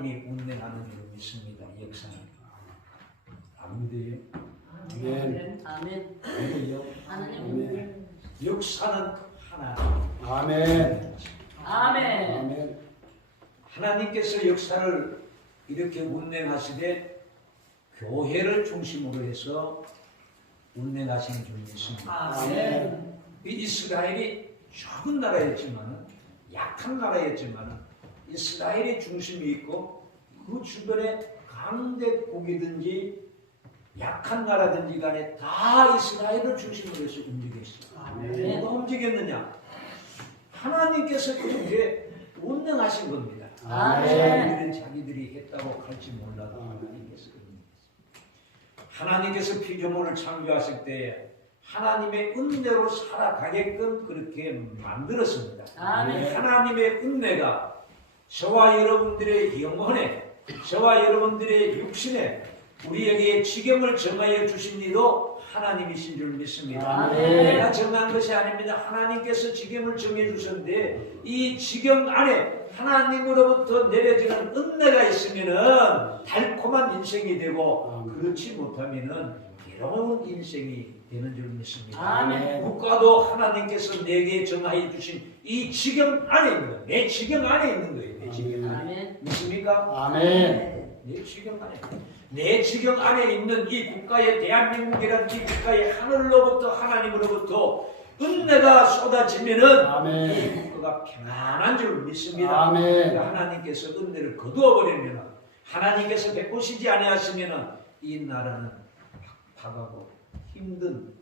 하나님이 운행하는 줄 믿습니다. 이 역사는. 안 믿어요? 아멘. 아멘. 믿어요? 하나님. 역사는 하나님. 아멘. 아멘. 아멘. 하나님께서 역사를 이렇게 운행하시되 교회를 중심으로 해서 운행하시는 줄 믿습니다. 아멘. 이 이스라엘이 적은 나라였지만, 약한 나라였지만 이스라엘이 중심이 있고 그 주변에 강대국이든지 약한 나라든지 간에 다 이스라엘을 중심으로 해서 움직였어요. 누가 움직였느냐? 하나님께서 그렇게 운행하신 겁니다. 아멘. 자기들이 했다고 할지 몰라도 하나님께서 피조물을 창조하실 때 하나님의 은혜로 살아가게끔 그렇게 만들었습니다. 아멘. 하나님의 은혜가 저와 여러분들의 영혼에, 저와 여러분들의 육신에 우리에게 지경을 정하여 주신 이도 하나님이신 줄 믿습니다. 아멘. 내가 정한 것이 아닙니다. 하나님께서 지경을 정해 주셨는데 이 지경 안에 하나님으로부터 내려지는 은혜가 있으면은 달콤한 인생이 되고 그렇지 못하면은 괴로운 인생이 되는 줄 믿습니다. 아멘. 국가도 하나님께서 내게 정하여 주신 이 지경 안에 있는 거예요. 내 지경 안에 있는 거예요. 내 지경 안에. 아멘. 믿습니까? 아멘. 내 지경 안에. 내 지경 안에 있는 이 국가의 대한민국이라는 이 국가의 하늘로부터 하나님으로부터 은혜가 쏟아지면은 아멘. 이 국가가 평안한 줄 믿습니다. 아멘. 그러니까 하나님께서 은혜를 거두어 버리면 하나님께서 베푸시지 아니하시면은 이 나라는 박하고 힘든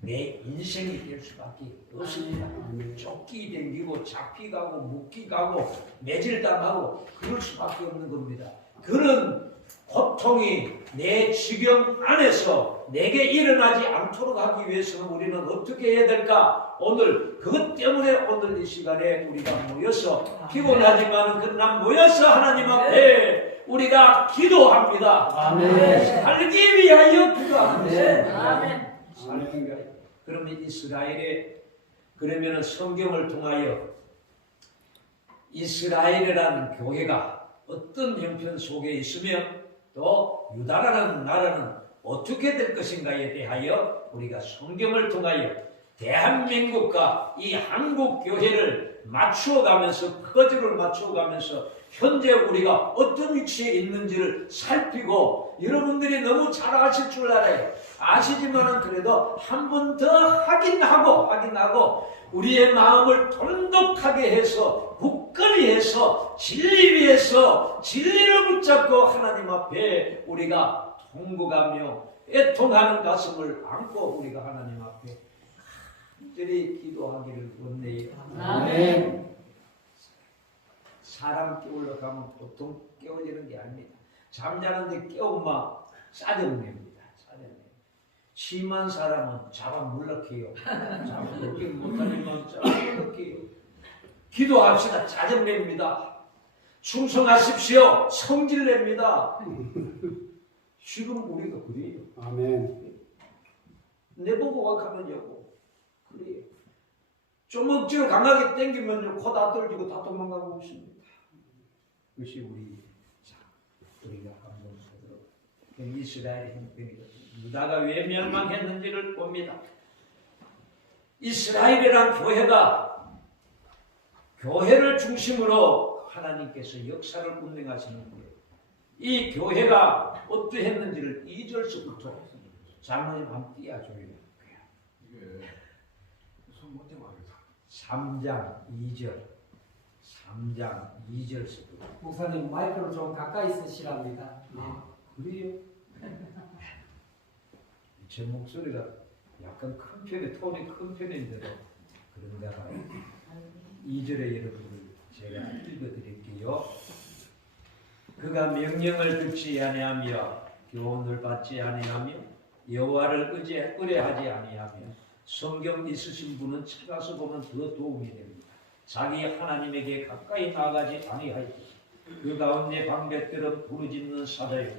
내 인생이 될 수밖에 없습니다. 쫓기 댕기고 잡히가고 묶이가고 매질당하고 그럴 수밖에 없는 겁니다. 그런 고통이 내 지경 안에서 내게 일어나지 않도록 하기 위해서는 우리는 어떻게 해야 될까? 오늘 그것 때문에 오늘 이 시간에 우리가 모여서 피곤하지만 그러나 모여서 하나님 앞에 우리가 기도합니다. 아멘. 살기 위하여 기도합니다. 아멘. 살기 위하여. 그러면 이스라엘의 그러면은 성경을 통하여 이스라엘이라는 교회가 어떤 형편 속에 있으면 또 유다라는 나라는 어떻게 될 것인가에 대하여 우리가 성경을 통하여 대한민국과 이 한국 교회를 맞추어가면서 퍼즐을 맞추어가면서 현재 우리가 어떤 위치에 있는지를 살피고 여러분들이 너무 잘 아실 줄 알아요. 아시지만은 그래도 한 번 더 확인하고 우리의 마음을 돈독하게 해서 굳건히 해서 진리 위해서 진리를 붙잡고 하나님 앞에 우리가 통곡하며 애통하는 가슴을 안고 우리가 하나님 앞에 간절히 기도하기를 원해요. 아멘. 사람 깨우려 가면 보통 깨워지는 게 아닙니다. 잠자는데 깨우면 짜증냅니다. 심한 사람은 잡아 물러해요. 잡아 물러기 못하면 잡아 물러해요. 기도합시다. 짜증냅니다. 충성하십시오. 성질냅니다. 지금 우리가 그래요. 아멘. 내보고 와가면요. 그래요. 좀 억지로 강하게 땡기면요. 코 다 떨어지고 다 도망가고 있습니다. 그것이 우리가 한번 보도록 이스라엘의 형편이거든요. 유다가 왜 멸망했는지를 봅니다. 이스라엘이란 교회를 중심으로 하나님께서 역사를 운행하시는 거예요. 이 교회가 어떠했는지를 2절서부터 장로님 한번 띄워줘요. 3장 2절서부터. 목사님 마이크를 좀 가까이 쓰시랍니다. 그래요? 제 목소리가 약간 큰 편에 톤이 큰 편인데도 그런가 봐요. 2절에 여러분들 제가 읽어드릴게요. 그가 명령을 듣지 아니하며 교훈을 받지 아니하며 여호와를 의뢰하지 아니하며 성경 있으신 분은 찾아서 보면 더 도움이 됩니다. 자기 하나님에게 가까이 나가지 아니하여 그 가운데 방백들은 부르짖는 사자요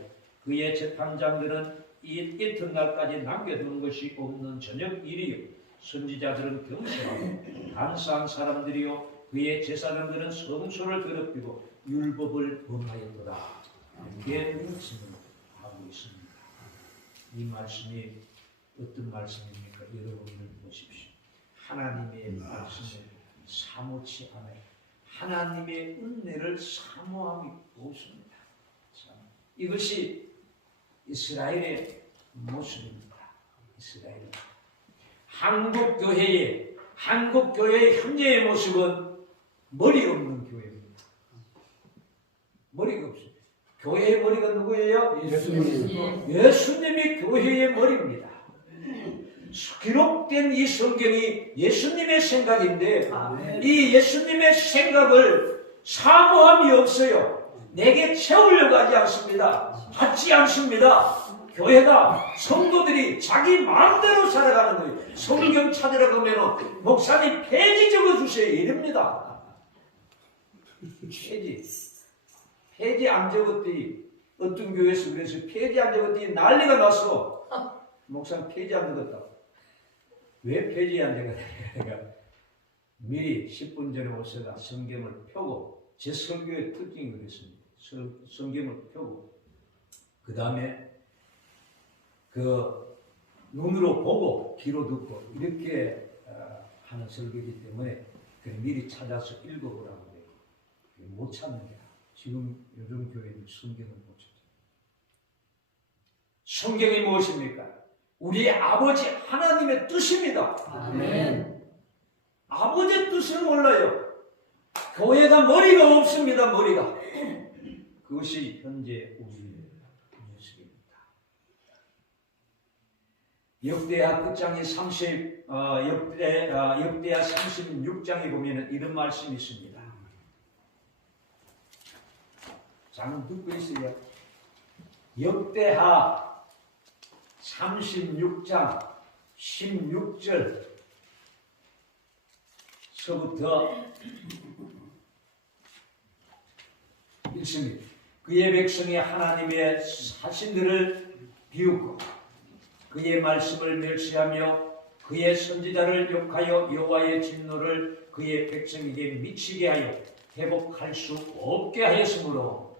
그의 재판장들은 이튿날까지 남겨두는 것이 없는 저녁 일이요 선지자들은 경솔하고 간사한 사람들이요 그의 제사장들은 성소를 더럽히고 율법을 범하였도다. 이게 말씀을 하고 있습니다. 이 말씀이 어떤 말씀입니까? 여러분들 보십시오. 하나님의 말씀을 사모치 않아요. 하나님의 은혜를 사모함이 없습니다. 이것이 이스라엘의 모습입니다. 이스라엘. 한국 교회의 현재의 모습은 머리 없는 교회입니다. 머리가 없어요. 교회의 머리가 누구예요? 예수님. 예수님이 교회의 머리입니다. 기록된 이 성경이 예수님의 생각인데 이 예수님의 생각을 사모함이 없어요. 내게 채우려고 하지 않습니다. 받지 않습니다. 교회가 성도들이 자기 마음대로 살아가는 거예요. 성경 찾으러 가면 목사님 페이지 적어주세요 이럽니다. 페이지 안 적었더니 어떤 교회에서 그래서 페이지 안 적었더니 난리가 났어. 목사님 페이지 안 적었다. 왜 페이지 안 적었냐? 미리 10분 전에 오셔가 성경을 펴고 제 설교의 특징이 그랬습니다. 성경을 펴고 그 다음에 그 눈으로 보고 귀로 듣고 이렇게 하는 설교이기 때문에 미리 찾아서 읽어보라고 해요. 못 찾는 게 지금 요즘 교회는 성경을 못 찾아요. 성경이 무엇입니까? 우리 아버지 하나님의 뜻입니다. 아멘. 아버지의 뜻을 몰라요. 교회가 머리가 없습니다. 머리가. 그것이 현재 우리의 모습입니다. 역대하 끝장이 역대하 36장에 보면 이런 말씀이 있습니다. 잠깐 듣고 있어요. 역대하 36장 16절 서부터 읽습니다. 그의 백성이 하나님의 사신들을 비웃고 그의 말씀을 멸시하며 그의 선지자를 욕하여 여호와의 진노를 그의 백성에게 미치게 하여 회복할 수 없게 하였으므로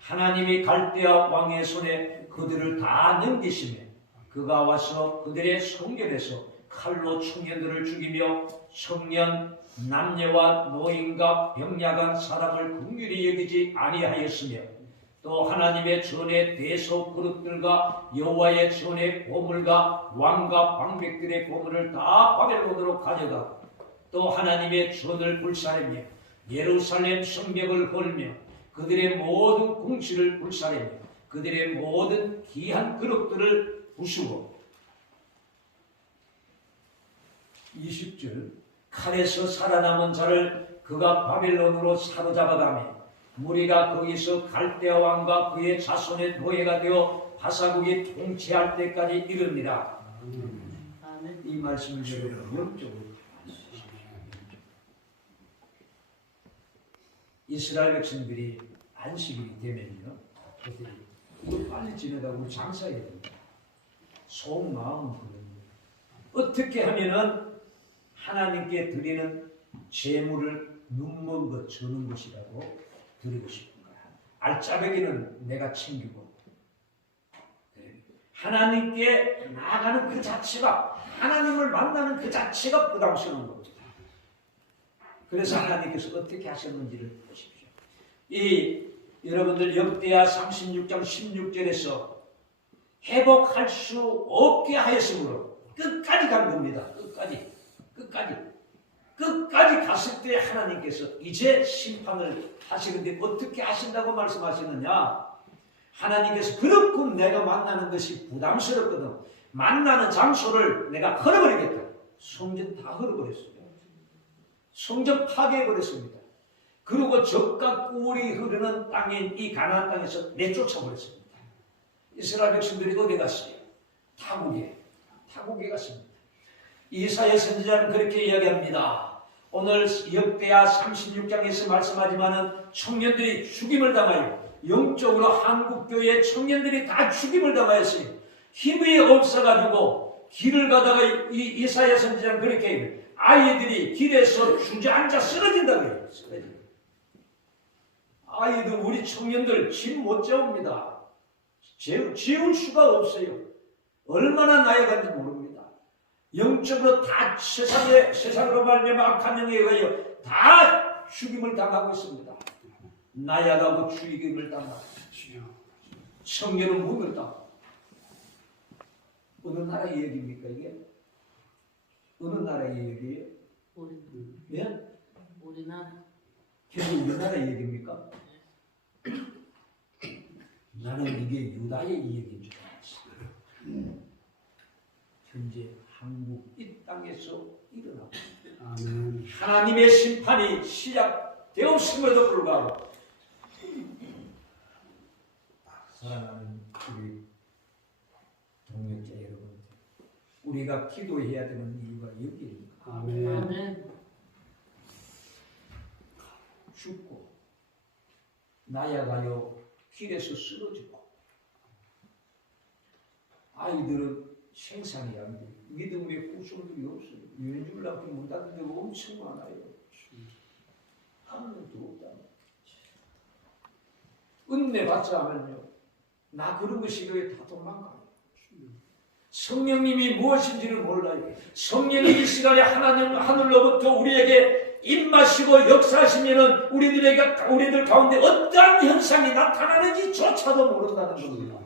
하나님이 갈대아 왕의 손에 그들을 다 넘기시며 그가 와서 그들의 성결에서 칼로 청년들을 죽이며 청년 남녀와 노인과 병약한 사람을 긍휼히 여기지 아니하였으며 또 하나님의 전의 대소 그릇들과 여호와의 전의 보물과 왕과 방백들의 보물을 다 바벨론으로 가져가고 또 하나님의 전을 불사르며 예루살렘 성벽을 헐며 그들의 모든 궁치를 불사르며 그들의 모든 귀한 그릇들을 부수고 20절 칼에서 살아남은 자를 그가 바벨론으로 사로잡아가며 무리가 거기서 갈대아 왕과 그의 자손의 노예가 되어 바사국이 통치할 때까지 이릅니다. 아멘. 이 말씀을 여러분 영적으로 이스라엘 백성들이 안식일이 되면요 그들이 빨리 지나가고 장사해야 됩니다. 속마음은 그럽니다. 어떻게 하면은 하나님께 드리는 재물을 눈먼 것 주는 것이라고 드리고 싶은가? 알짜배기는 내가 챙기고 하나님께 나아가는 그 자체가 하나님을 만나는 그 자체가 부담스러운 겁니다. 그래서 하나님께서 어떻게 하셨는지를 보십시오. 여러분들 역대하 36장 16절에서 회복할 수 없게 하였으므로 끝까지 간 겁니다. 끝까지 갔을 때 하나님께서 이제 심판을 하시는데 어떻게 하신다고 말씀하시느냐? 하나님께서 그렇고 내가 만나는 것이 부담스럽거든. 만나는 장소를 내가 헐어버리겠다. 성전 다 헐어버렸어요. 성전 파괴해버렸습니다. 그리고 적과 꿀이 흐르는 땅인 이 가나안 땅에서 내쫓아버렸습니다. 이스라엘 백성들이 어디 갔어요? 타국에 갔습니다. 이사야 선지자는 그렇게 이야기합니다. 오늘 역대하 36장에서 말씀하지만은 청년들이 죽임을 당하여 영적으로 한국교회 청년들이 다 죽임을 당하였어요. 힘이 없어가지고 길을 가다가 이사야 선지자는 그렇게 얘기해요. 아이들이 길에서 주저앉아 쓰러진다 그래요. 쓰러진다. 아이들 우리 청년들 짐 못 재웁니다. 지울 수가 없어요. 얼마나 나약한지 모릅니다. 영적으로 다 세상으로 말미암아 악한 영에 의하여 다 죽임을 당하고 있습니다. 나약하고 죽임을 당하고 청년은 문을 닫고. 어느 나라의 얘기입니까 이게? 어느 나라의 얘기예요? 예? 우리나라. 결국 우리나라의 얘기입니까? 나는 이게 유다의 얘기인 줄 알았어요. 현재 한국 이 땅에서 일어나고 아멘. 하나님의 심판이 시작되었음에도 불구하고 사랑하는 우리 동역자 여러분, 우리가 기도해야 되는 이유가 여기입니다. 아멘. 아멘. 죽고 나약하여 길에서 쓰러지고 아이들은 생산이 안 돼. 믿음의 구성들이 없어요. 유엔줄라프 문 닫은 데가 엄청 많아요. 아무것도 없다. 은혜 받자 하면요, 나 그런 거 싫어요. 다 도망가요. 성령님이 무엇인지를 몰라요. 성령이 이 시간에 하늘로부터 우리에게 입마시고 역사하시면은 우리들 가운데 어떠한 현상이 나타나는지 조차도 모른다는 겁니다.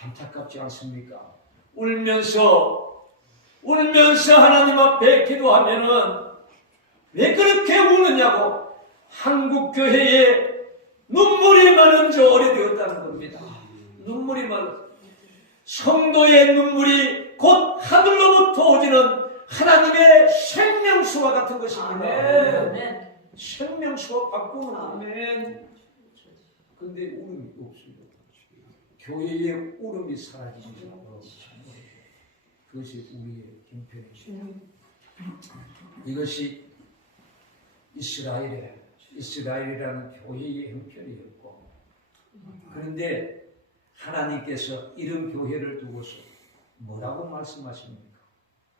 안타깝지 않습니까? 울면서 하나님 앞에 기도하면은 왜 그렇게 우느냐고, 한국 교회에 눈물이 많은 지 오래되었다는 겁니다. 눈물이 많은, 성도의 눈물이 곧 하늘로부터 오지는 하나님의 생명수와 같은 것입니다. 아멘. 생명수와 바꾸는 아멘. 근데 울음이 없습니다. 교회의 울음이 사라지죠. 그것이 우리의 형편이죠. 이것이 이스라엘이라는 교회의 형편이었고, 그런데 하나님께서 이런 교회를 두고서 뭐라고 말씀하십니까?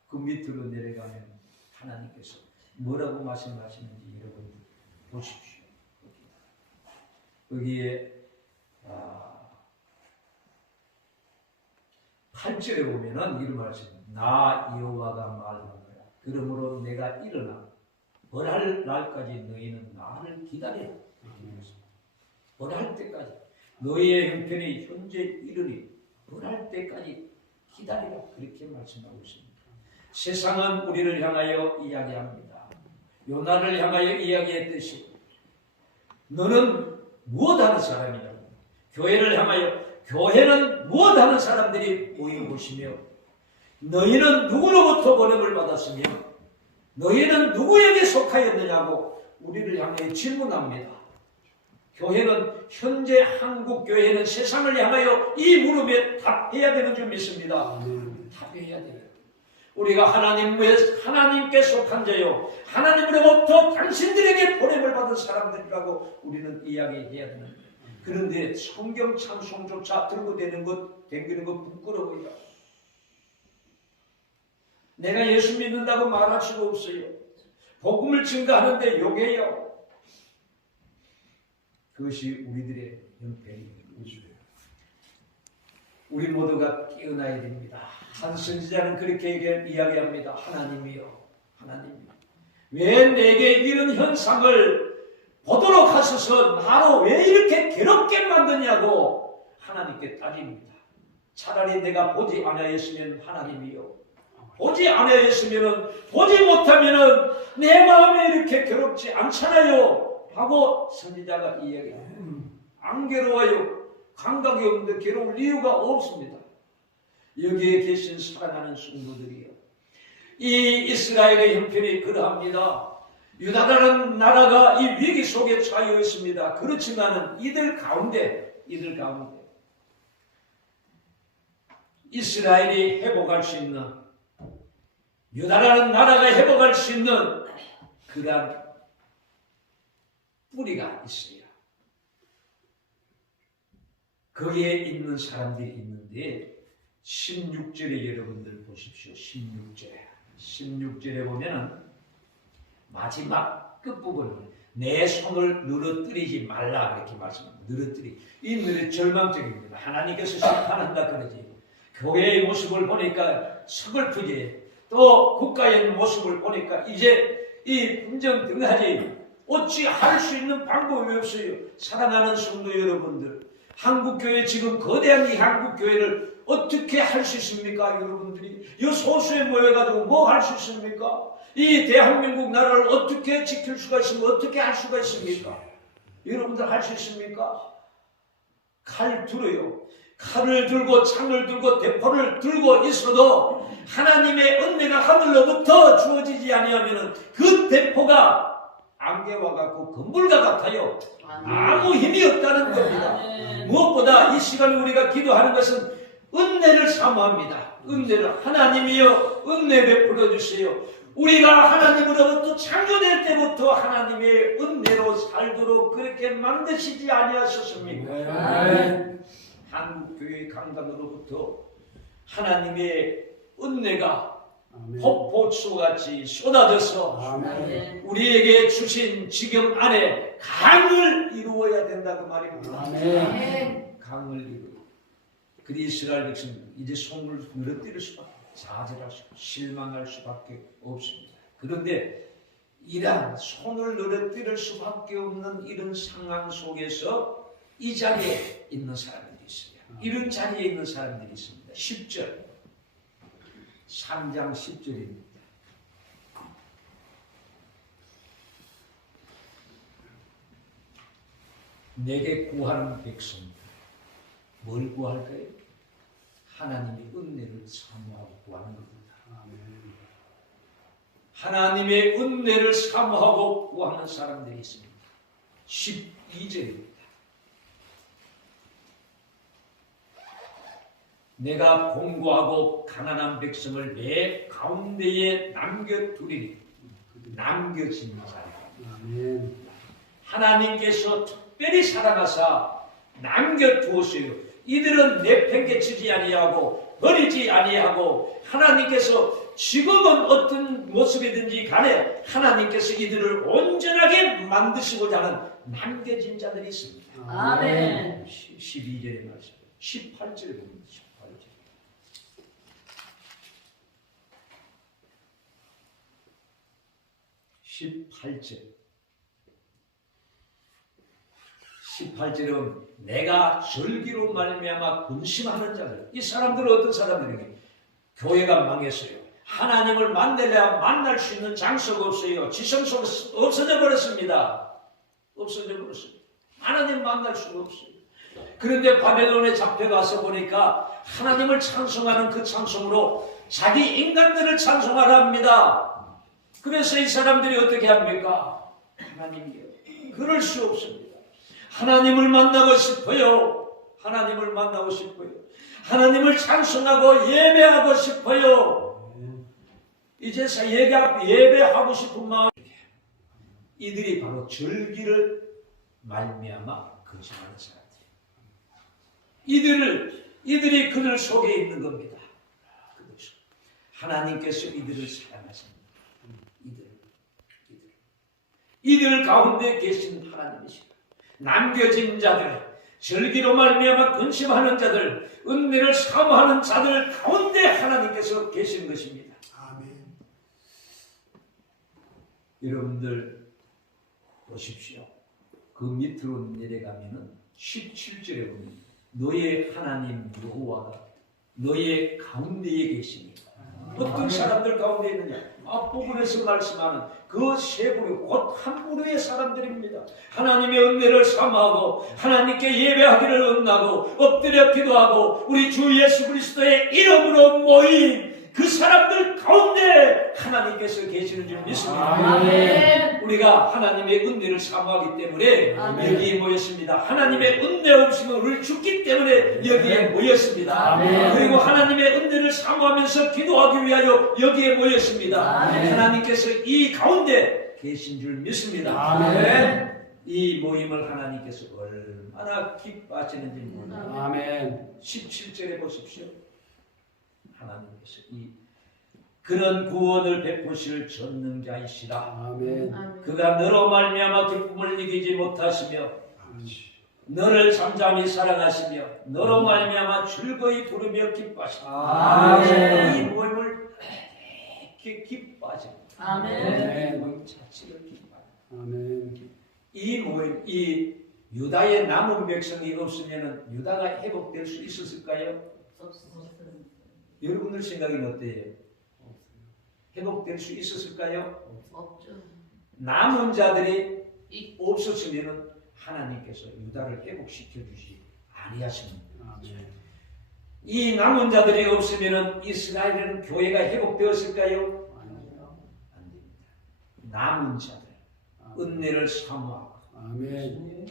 그 밑으로 내려가면 하나님께서 뭐라고 말씀하시는지 여러분 보십시오. 거기에 8절에 보면은 이런 말씀, 나 여호와가 말하노라. 그러므로 내가 일어나 벌할 날까지 너희는 나를 기다리라. 벌할 때까지 너희의 형편이 현재 이르니 벌할 때까지 기다리라. 그렇게 말씀하고 있습니다. 세상은 우리를 향하여 이야기합니다. 요나를 향하여 이야기했듯이 너는 무엇하는 사람이냐고. 교회를 향하여 교회는 무엇하는 사람들이 모인 곳이며 너희는 누구로부터 보냄을 받았으며 너희는 누구에게 속하였느냐고 우리를 향하여 질문합니다. 교회는, 현재 한국 교회는 세상을 향하여 이 물음에 답해야 되는 줄 믿습니다. 답해야 돼요. 우리가 하나님께 속한 자요, 하나님으로부터 당신들에게 보냄을 받은 사람들이라고 우리는 이야기해야 되는 거예요. 그런데 성경 찬송조차 들고 댕기는 것 부끄러워요. 내가 예수 믿는다고 말할 수가 없어요. 복음을 증거하는데 욕해요. 그것이 우리들의 형편입니다. 우리 모두가 깨어나야 됩니다. 한 선지자는 그렇게 이야기합니다. 하나님이여, 왜 내게 이런 현상을 보도록 하셔서 나로 왜 이렇게 괴롭게 만드냐고 하나님께 따집니다. 차라리 내가 보지 아니하였으면 하나님이여, 보지 아니하였으면, 보지 못하면은 내 마음이 이렇게 괴롭지 않잖아요 하고 선지자가 이야기합니다. 안 괴로워요. 감각이 없는데 괴로울 이유가 없습니다. 여기에 계신 사랑하는 성도들이요, 이 이스라엘의 형편이 그러합니다. 유다라는 나라가 이 위기 속에 처해 있습니다. 그렇지만은 이들 가운데 이스라엘이 회복할 수 있는, 유다라는 나라가 회복할 수 있는 그러한 뿌리가 있어요. 거기에 있는 사람들이 있는데 16절에 여러분들 보십시오. 16절 16절에 보면은 마지막 끝부분 내 손을 늘어뜨리지 말라 이렇게 말씀합니다. 이 절망적입니다. 하나님께서 심판한다 그러지. 교회의 모습을 보니까 서글프지. 또 국가의 모습을 보니까 이제 이 분정 등하지. 어찌 할 수 있는 방법이 없어요. 사랑하는 성도 여러분들, 한국교회 지금 거대한 이 한국교회를 어떻게 할 수 있습니까? 여러분들이 이 소수에 모여가지고 뭐 할 수 있습니까? 이 대한민국 나라를 어떻게 지킬 수가 있으면 어떻게 할 수가 있습니까? 여러분들 할 수 있습니까? 칼 들어요. 칼을 들고 창을 들고 대포를 들고 있어도 하나님의 은혜가 하늘로부터 주어지지 아니하면 그 대포가 안개와 같고 건물과 같아요. 아무 힘이 없다는 겁니다. 무엇보다 이 시간에 우리가 기도하는 것은 은혜를 사모합니다. 은혜를 하나님이여 은혜 베풀어 주세요. 우리가 하나님으로부터 창조될 때부터 하나님의 은혜로 살도록 그렇게 만드시지 아니하셨습니까? 한국교회 강단으로부터 하나님의 은혜가 폭포수같이 쏟아져서 우리에게 주신 지금 안에 강을 이루어야 된다고 말입니다. 강을 이루어. 그리 이스라엘 백성은 이제 손을 늘어뜨릴 수밖에, 좌절할 수밖에, 실망할 수밖에 없습니다. 그런데 이러한 손을 늘어뜨릴 수밖에 없는 이런 상황 속에서 이 자리에 있는 사람들이 있어요. 이런 자리에 있는 사람들이 있습니다. 10절, 3장 10절입니다. 내게 구하는 백성, 뭘 구할까요? 하나님의 은혜를 사모하고 구하는 겁니다. 하나님의 은혜를 사모하고 구하는 사람들이 있습니다. 12절입니다. 내가 공고하고 가난한 백성을 내 가운데에 남겨두리니, 남겨진 자. 하나님께서 특별히 사랑하사 남겨두었어요. 이들은 내팽개치지 아니하고 버리지 아니하고 하나님께서 지금은 어떤 모습이든지 간에 하나님께서 이들을 온전하게 만드시고자 하는 남겨진 자들이 있습니다. 아멘. 12절의 말씀, 18절에 보면 18절. 18절은 내가 절기로 말미암아 근심하는 자들. 이 사람들은 어떤 사람들에게? 교회가 망했어요. 하나님을 만나려야 만날 수 있는 장소가 없어요. 지성소가 없어져 버렸습니다. 없어져 버렸습니다. 하나님 만날 수가 없어요. 그런데 바벨론에 잡혀가서 보니까 하나님을 찬송하는 그 찬송으로 자기 인간들을 찬송하라 합니다. 그래서 이 사람들이 어떻게 합니까? 하나님이요. 그럴 수 없습니다. 하나님을 만나고 싶어요. 하나님을 만나고 싶어요. 하나님을 찬송하고 예배하고 싶어요. 이제서 예배하고 싶은 마음. 이들이 바로 절기를 말미암아 근심하는 사람들. 이들이 그들 속에 있는 겁니다. 하나님께서 이들을 사랑하십니다. 이들 가운데 계신 하나님이십니다. 남겨진 자들, 절기로 말미암아 근심하는 자들, 은혜를 사모하는 자들 가운데 하나님께서 계신 것입니다. 아멘. 여러분들 보십시오. 그 밑으로 내려가면은 17절에 보면 너의 하나님 여호와가 너의 가운데에 계십니다. 어떤 사람들 가운데 있느냐? 앞부분에서 말씀하는 그 세 부류, 곧 한 부류의 사람들입니다. 하나님의 은혜를 사모하고 하나님께 예배하기를 원하고 엎드려 기도하고 우리 주 예수 그리스도의 이름으로 모인 그 사람들 가운데 하나님께서 계시는 줄 믿습니다. 아멘. 우리가 하나님의 은혜를 사모하기 때문에 아멘. 여기에 모였습니다. 하나님의 은혜 없이는 우리를 죽기 때문에 여기에 모였습니다. 아멘. 그리고 하나님의 은혜를 사모하면서 기도하기 위하여 여기에 모였습니다. 아멘. 하나님께서 이 가운데 계신 줄 믿습니다. 아멘. 이 모임을 하나님께서 얼마나 기뻐하시는지 모릅니다. 아멘. 17절에 보십시오. 하나님께서 이 그런 구원을 베푸실 전능자이시라. 아멘. 아멘. 그가 너로 말미암아 기쁨을 이기지 못하시며 너를 잠잠히 사랑하시며 너로 말미암아 즐거이 부르며 기뻐하시며 아멘. 이 모임을 이렇게 기뻐하시며 아멘. 이 모임 자체를 기뻐하시며 아멘. 이 모임, 이 유다의 남은 백성이 없으면 유다가 회복될 수 있었을까요? 여러분들 생각은 어때요? 회복될 수 있었을까요? 없죠. 남은 자들이 없었으면 하나님께서 유다를 회복시켜 주지 아니하십니다. 아멘. 이 남은 자들이 없으면 이스라엘은 교회가 회복되었을까요? 안 됩니다. 남은 자들, 은혜를 사모하고 아멘.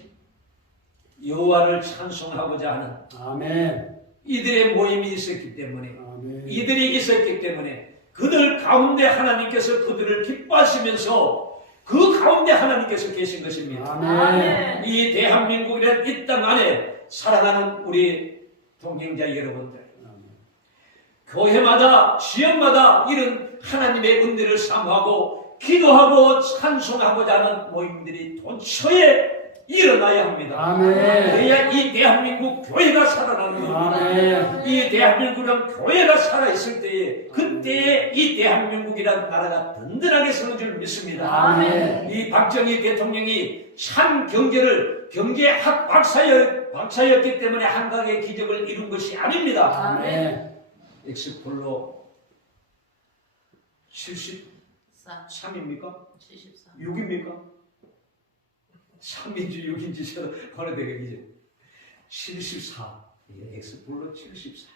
여호와를 찬송하고자 하는 아멘. 이들의 모임이 있었기 때문에 아멘. 이들이 있었기 때문에 그들 가운데 하나님께서 그들을 기뻐하시면서 그 가운데 하나님께서 계신 것입니다. 아멘. 이 대한민국이란 이 땅 안에 살아가는 우리 동행자 여러분들, 교회마다 지역마다 이런 하나님의 은혜를 사모하고 기도하고 찬송하고자 하는 모임들이 돈처에 일어나야 합니다. 아멘. 그래야 이 대한민국 교회가 살아나는 겁니다. 아멘. 이 대한민국이란 교회가 살아있을 때에 그때에 이 대한민국이란 나라가 든든하게 서는 줄 믿습니다. 아멘. 이 박정희 대통령이 참 경제학 박사였기 때문에 한강의 기적을 이룬 것이 아닙니다. 아멘. 엑스폴로 73입니까? 74. 6입니까? 3인지 6인지 제가 권해드리겠죠. 74. 엑스폴로 74.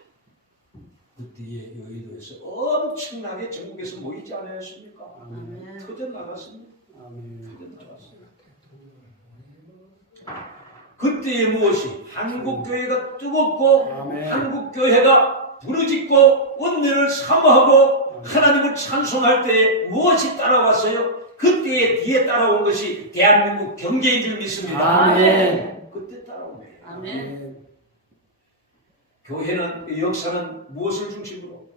그때의 여의도에서 엄청나게 전국에서 모이지 않았습니까? 아멘. 터져 나갔습니다. 아멘. 터져 나갔습니다. 그때의 무엇이 한국교회가 뜨겁고 아멘. 한국교회가 부르짖고 은혜를 사모하고 하나님을 찬송할 때에 무엇이 따라왔어요? 그때에 뒤에 따라온 것이 대한민국 경제인 줄 믿습니다. 아멘. 그때 따라온 거예요. 아멘. 교회는 역사는 무엇을 중심으로?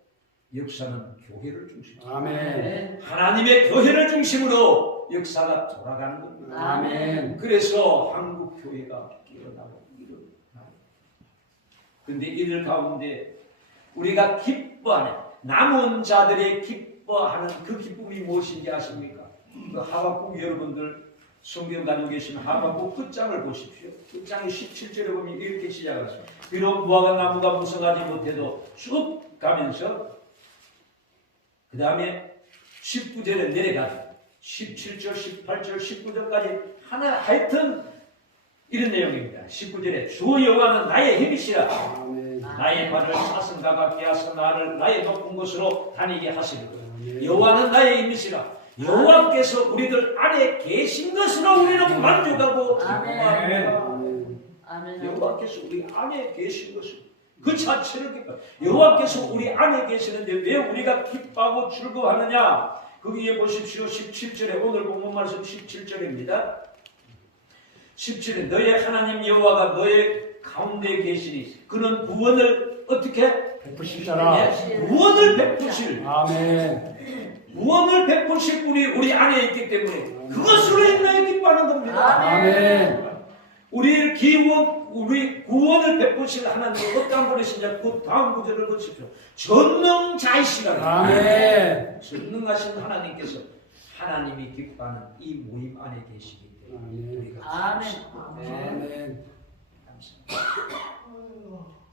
역사는 교회를 중심으로. 아멘. 하나님의 교회를 중심으로 역사가 돌아가는 겁니다. 아멘. 그래서 한국 교회가 일어나고. 그런데 이들 가운데 우리가 기뻐하는 남은 자들의 기뻐하는 그 기쁨이 무엇인지 아십니까? 그 하박국 여러분들 성경 가지고 계시면 하박국 끝장을 보십시오. 끝장이 17절에 보면 이렇게 시작하죠. 비록 무화과 나무가 무성하지 못해도 쭉 가면서 그 다음에 19절에 내려가죠. 17절, 18절, 19절까지 하여튼 이런 내용입니다. 19절에 주 여호와는 나의 힘이시라. 아멘. 나의 발을 사슴과 같게 하사 나의 높은 곳으로 다니게 하시리라. 아멘. 여호와는 나의 힘이시라. 여호와께서 우리들 안에 계신 것으로 우리는 만족하고 기뻐합니다. 아멘. 아멘. 여호와께서 우리 안에 계신 것을 그 자체를 기뻐. 여호와께서 우리 안에 계시는데 왜 우리가 기뻐하고 즐거워하느냐? 거기에 보십시오. 17절에 오늘 본문 말씀 17절입니다. 17에 너의 하나님 여호와가 너의 가운데 계시니 그는 구원을 어떻게 베푸시더라. 구원을 베푸실 아멘. 구원을 베푸실 분이 우리 안에 있기 때문에 그것으로 인하여 기뻐하는 겁니다. 아멘. 우리 구원을 베푸실 하나님이 어떤 분이시냐? 그 다음 구절을 보십시오. 전능자이시라. 아멘. 전능하신 하나님께서 하나님이 기뻐하는 이 모임 안에 계시기 때문에 아멘. 우리가 아멘. 아멘.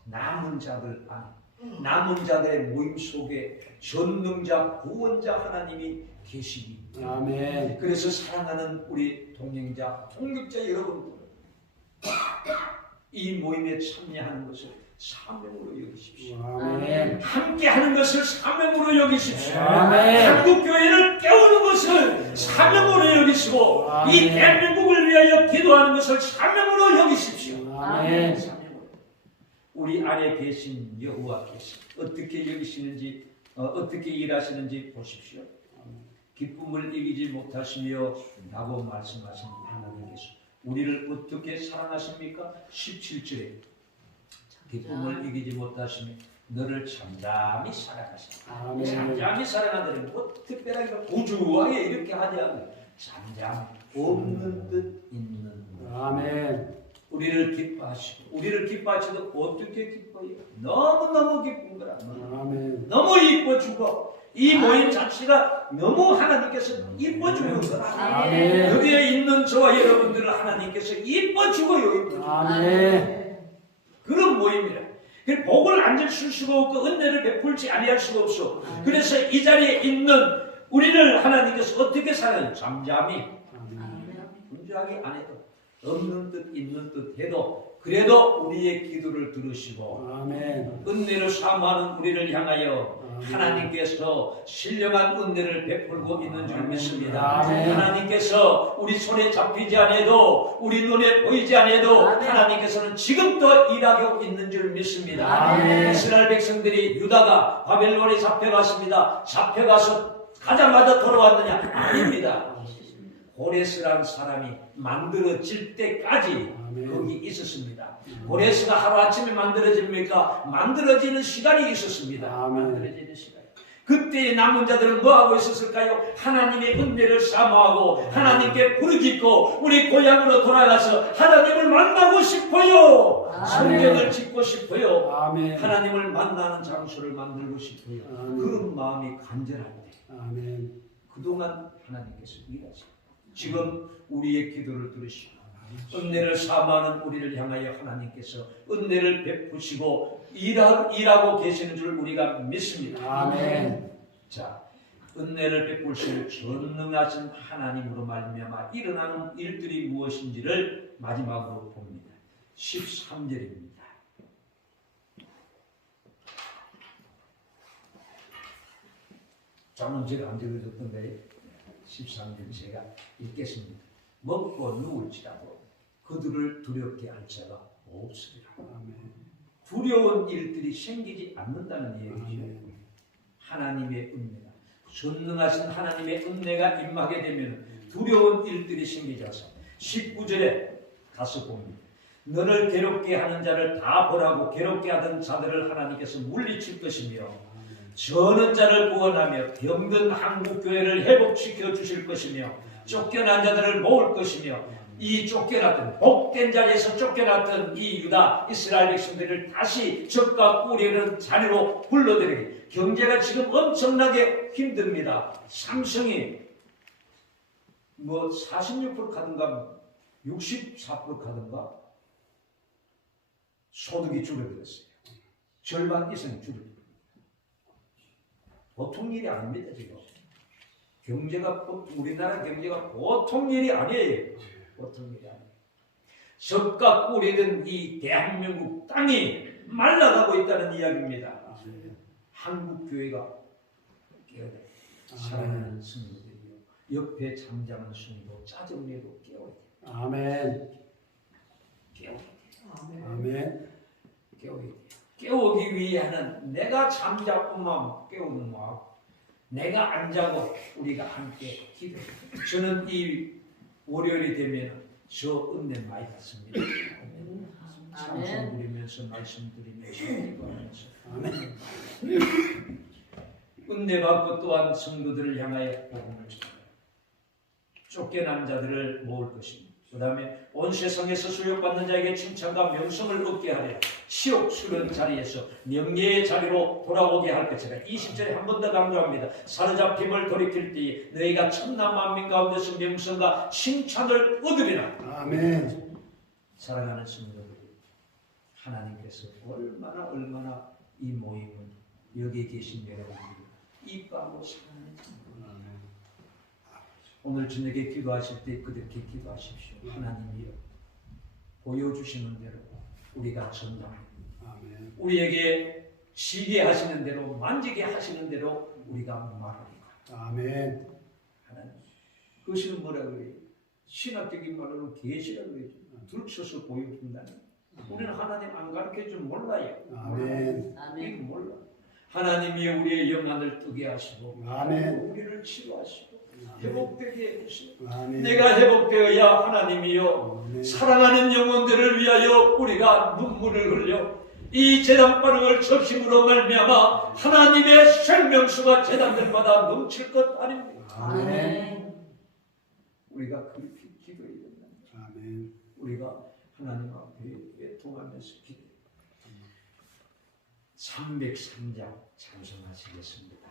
남은 자들 안에 남은 자들의 모임 속에 전능자 구원자 하나님이 계시기 때문에 아멘. 그래서 사랑하는 우리 동행자 동역자 여러분들 이 모임에 참여하는 것을 사명으로 여기십시오. 아멘. 함께 하는 것을 사명으로 여기십시오. 아멘. 한국교회를 깨우는 것을 사명으로 여기시고 아멘. 이 대한민국을 위하여 기도하는 것을 사명으로 여기십시오. 아멘. 사명으로. 우리 안에 계신 여호와께서 어떻게 여기시는지 어떻게 일하시는지 보십시오. 기쁨을 이기지 못하시며 라고 말씀하신 하나님께서 우리를 어떻게 사랑하십니까? 17절에 기쁨을 이기지 못하시며 너를 잠잠히 사랑하신다. 아멘. 잠잠히 사랑하는 뭐 특별하게 우주하게 이렇게 하지 않고 잠잠 없는 듯 있는 듯. 아멘. 우리를 기뻐하시고 우리를 기뻐하시도 어떻게 기뻐요? 너무너무 기쁜 거라. 아멘. 너무 이뻐주고 이 모임 자체가 너무 하나님께서 이뻐주는 거라. 아멘. 여기에 있는 저와 여러분들을 하나님께서 이뻐주고요. 이뻐주고. 아멘. 그런 모임이라. 그 복을 앉을 수가 없고 은혜를 베풀지 아니할 수가 없어. 그래서 이 자리에 있는 우리를 하나님께서 어떻게 사는 잠잠히 분주하게 안 해도 없는 듯 있는 듯 해도 그래도 우리의 기도를 들으시고 아멘. 은혜를 사모하는 우리를 향하여 하나님께서 신령한 은혜를 베풀고 있는 줄 믿습니다. 아멘. 하나님께서 우리 손에 잡히지 않아도 우리 눈에 보이지 않아도 아멘. 하나님께서는 지금도 일하고 있는 줄 믿습니다. 아멘. 이스라엘 백성들이 유다가 바벨론에 잡혀갔습니다. 잡혀가서 가자마자 돌아왔느냐? 아닙니다. 고레스라는 사람이 만들어질 때까지 아멘. 거기 있었습니다. 고레스가 하루아침에 만들어집니까? 만들어지는 시간이 있었습니다. 아멘. 만들어지는 시간. 그때 남은 자들은 뭐하고 있었을까요? 하나님의 은혜를 사모하고 하나님께 부르짖고 우리 고향으로 돌아가서 하나님을 만나고 싶어요. 아멘. 성경을 짓고 싶어요. 아멘. 하나님을 만나는 장소를 만들고 싶어요. 아멘. 그런 마음이 간절한데 아멘. 그동안 하나님께서 일하시고 지금 우리의 기도를 들으시고 은혜를 사모하는 우리를 향하여 하나님께서 은혜를 베푸시고 일하고 계시는 줄 우리가 믿습니다. 아멘. 자, 은혜를 베풀실 전능하신 하나님으로 말미암아 일어나는 일들이 무엇인지를 마지막으로 봅니다. 13절입니다. 저는 제가 안 적어줬던 거예요. 13절 제가 읽겠습니다. 먹고 누울지라도 그들을 두렵게 할 자가 없으리라. 아멘. 두려운 일들이 생기지 않는다는 얘기죠. 아멘. 하나님의 은혜가 전능하신 하나님의 은혜가 임하게 되면 두려운 일들이 생기지 않습니다. 19절에 가서 봅니다. 너를 괴롭게 하는 자를 다 보라고 괴롭게 하던 자들을 하나님께서 물리칠 것이며 저는 자를 구원하며 병든 한국교회를 회복시켜 주실 것이며 쫓겨난 자들을 모을 것이며 이 쫓겨났던 복된 자리에서 쫓겨났던 이 유다 이스라엘 백성들을 다시 적과 꾸리는 자리로 불러들이기. 경제가 지금 엄청나게 힘듭니다. 삼성이 뭐 46% 가든가 64% 가든가 소득이 줄어들었어요. 절반 이상 줄어들었어요. 보통 일이 아닙니다. 지금 경제가 우리나라 경제가 보통 일이 아니에요. 보통 일이 아니에요. 적과 꿀이던 이 대한민국 땅이 말라가고 있다는 이야기입니다. 한국 교회가 깨어야 돼. 사랑하는 성도들이요. 옆에 잠잠한 성도 짜증내도 깨워야 돼. 아멘. 깨워야 돼. 아멘. 깨워야 돼. 깨우기 위해는 내가 잠자고 마음 깨우는 마음, 내가 안 자고 우리가 함께 기도해. 저는 이 월요일이 되면 저 은혜 많이 받습니다. 찬송 드리면서 말씀드리면서 기도하면서 은혜 받고 또한 성도들을 향하여 복음을 전해요. 쫓겨난 자들을 모을 것입니다. 그 다음에 온 세상에서 수욕받는 자에게 칭찬과 명성을 얻게 하려 치욕 수련 자리에서 명예의 자리로 돌아오게 할 것이라. 20절에 한 번 더 강조합니다. 사로잡힘을 돌이킬 때에 너희가 천만 만민 가운데서 명성과 칭찬을 얻으리라. 아멘. 사랑하는 성도들, 하나님께서 얼마나 이 모임을 여기 계신 여러분들 이뻐하고 사랑하는 성도들, 오늘 저녁에 기도하실 때 그렇게 기도하십시오. 하나님이여 보여주시는 대로 우리가 전담합니다. 우리에게 지게 하시는 대로 만지게 하시는 대로 우리가 말하리까. 아멘. 하나님, 그것은 뭐라 그래요? 신학적인 말로는 계시라 그래요. 들춰서 보여준다는. 우리는 하나님 안 가르쳐 줄 몰라요. 아멘. 이거 몰라. 하나님이 우리의 영안을 뜨게 하시고 아멘. 우리를 치료하시고 회복되게 해주시고 아멘. 내가 회복되어야 하나님이여 아멘. 사랑하는 영혼들을 위하여 우리가 눈물을 흘려 이 제단 바르을 접심으로 말미암아 하나님의 생명수가 제단들마다 넘칠 것 아닙니까? 아멘. 우리가 그렇게 기도해야 된다. 아멘. 우리가 하나님 앞에 통하면서 기도해야 됩니다. 303장 찬송하시겠습니다.